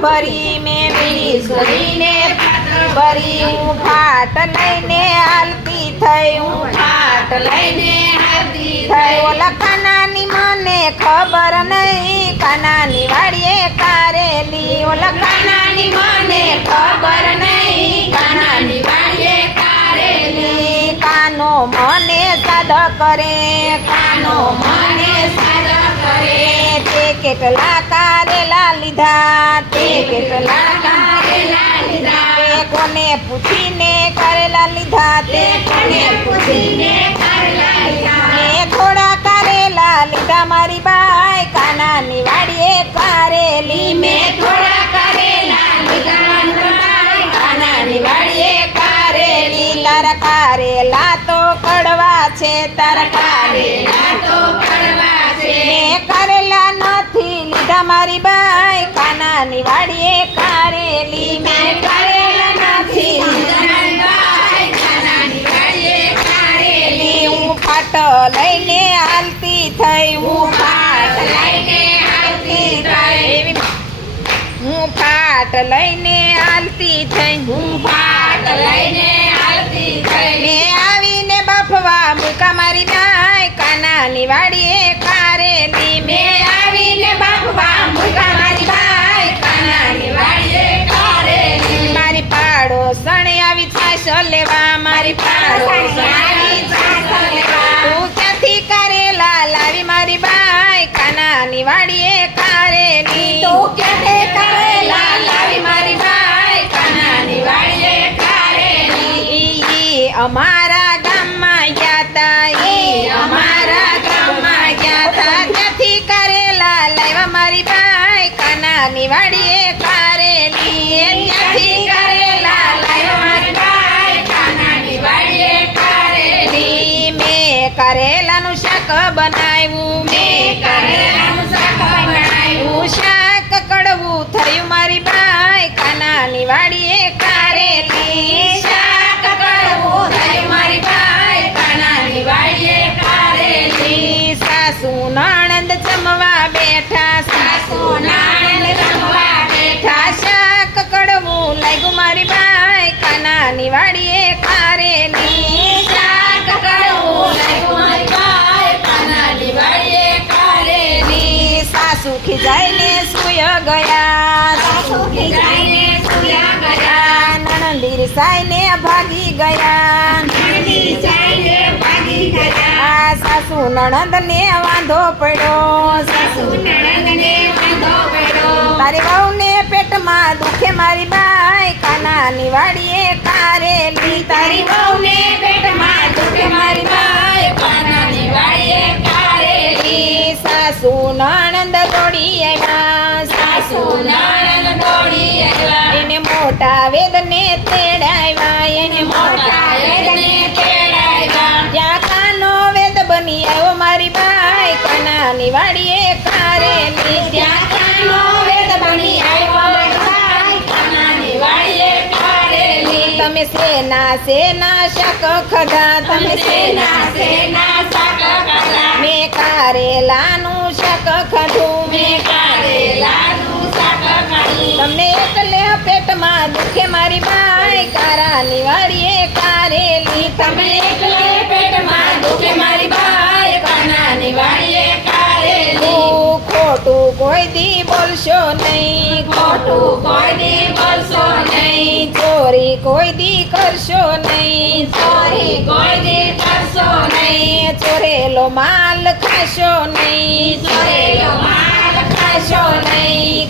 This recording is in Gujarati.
ભરી મેં વીસરીને ભરી હું ફાટ લઈને હાલતી થઈ હું ફાટ લઈને હાલતી થઈ ઓલા કાનાની મને ખબર નહીં કાનાની વાડીએ કારેલી ઓલા કાનાની મને ખબર નહીં કાનાની વાડીએ કારેલી કાનો મને સાદ કરે કાનો મને સાદ કરે તે કેટલા કારેલા લીધા તે કેટલા કારેલા લીધા તે કોને પૂછીને કારેલા લીધા તે કોને પૂછીને કારેલા લીધા મેં થોડા કારેલા લીધા મારી બાઈ કાનાની વાડીએ કારેલી મેં થોડા કારેલા લીધા મારી બાઈ કાનાની વાડીએ કારેલી તારા કારેલા તો કડવા છે તારા કારેલા તો કડવા છે મેં કારેલા નથી લીધા મારી બાઈ કાનાની વાડીએ કારેલી મેં કારેલા નથી લીધા મારી બાઈ કાનાની વાડીએ કારેલી હું ફાટ લઈને હાલતી થઈ હું ફાટ લઈને હાલતી થઈ હું ફાટ લઈને હાલતી થઈ હું ફાટ લઈને હાલતી થઈ મેં આવીને બાફવા મૂકા મારી બાઈ કાનાની વાડીએ કારેલી મેં આવીને બાફવા મૂકા મારી બાઈ કાનાની વાડીએ કારેલી મારી પાડોસણ આવી છાશ લેવા મારી પાડોસણ આવી છાશ લેવા તું ક્યાંથી કારેલા લાવી મારી બાઈ કાનાની વાડીએ કારેલી તું ક્યાંથી કારેલા લાવી મારી બાઈ કાનાની વાડીએ કારેલી અમારા ગામમાં ગયા તા અમારા ગામમાં ગયા તા ત્યાંથી કારેલા લાવ્યા મારી બાઈ કાનાની વાડીએ કારેલી ત્યાંથી કારેલા લાવ્યા મારી બાઈ કાનાની વાડીએ કારેલી મેં કારેલાનું શાક બનાવ્યું મેં કારેલાનું શાક બનાવ્યું શાક કડવું થયું મારી બાઈ કાનાની વાડીએ કારેલી શાક કડવું થયું મારી બાઈ કાનાની વાડીએ કારેલી સાસુ નણંદ જમવા બેઠા સાસુ નણંદ જમવા બેઠા શાક કડવું લાગ્યું મારી બાઈ કાનાની વાડીએ કારેલી શાક કડવું લાગ્યું મારી બાઈ કાનાની વાડીએ કારેલી સાસુ ખીજાઈને સુય ગયા સાસુ ખીજાઈને સુય ગયા નણંદી સાઈને ભાગી ગયા નણંદી સાઈને ભાગી ગયા સાસુ નણંદને વાંધો પડ્યો સાસુ નણંદને વાંધો પડ્યો તારી વહુને પેટમાં દુખે મારી બાઈ કાનાની વાડીએ કારેલી તારી વહુને પેટમાં દુખે મારી બાઈ કાનાની વાડીએ કારેલી સાસુ નણંદ દોડી આવ્યા સાસુ નણંદ દોડી આવ્યા એને મોટા વેદને તેડાવ્યા એને મોટા વેદને તેડાવ્યા જ્યાં કાનો વેદ બની આવ્યો મારી બાઈ કાનાની વાડીએ કારેલી જ્યાં કાનો વેદ બની આવ્યો મારી બાઈ કાનાની વાડીએ કારેલી તમે સેના શાક ખાધા તમે સેના શાક ખાધા મેં કારેલાનું શાક ખાધું મેં કારેલાનું શાક ખાધું તમને એટલે પેટમાં દુખે મારી બાઈ કારાની વાડીએ કારેલી તમે એટલે પેટમાં દુખે મારી બાઈ કાનાની વાડીએ કારેલી ખોટું કોઈ દી બોલશો નહીં ખોટું કોઈ દી બોલશો નહીં ચોરી કોઈ દી કરશો નહીં ચોરી કોઈ દી કરશો નહીં ચોરેલો માલ ખાશો નહીં ચોરેલો માલ ખાશો નહીં